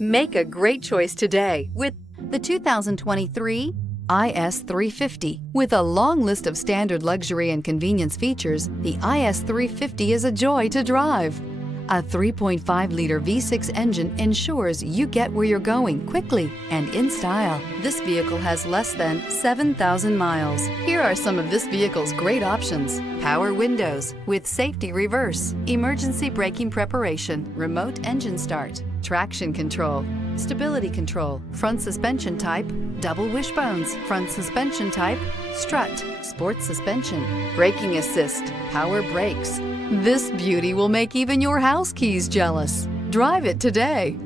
Make a great choice today with the 2023 IS350. With a long list of standard luxury and convenience features, the IS350 is a joy to drive. A 3.5-liter V6 engine ensures you get where you're going quickly and in style. This vehicle has less than 7,000 miles. Here are some of this vehicle's great options: power windows with safety reverse, emergency braking preparation, remote engine start, traction control, stability control, front suspension type, double wishbones, front suspension type, strut, sport suspension, braking assist, power brakes. This beauty will make even your house keys jealous. Drive it today.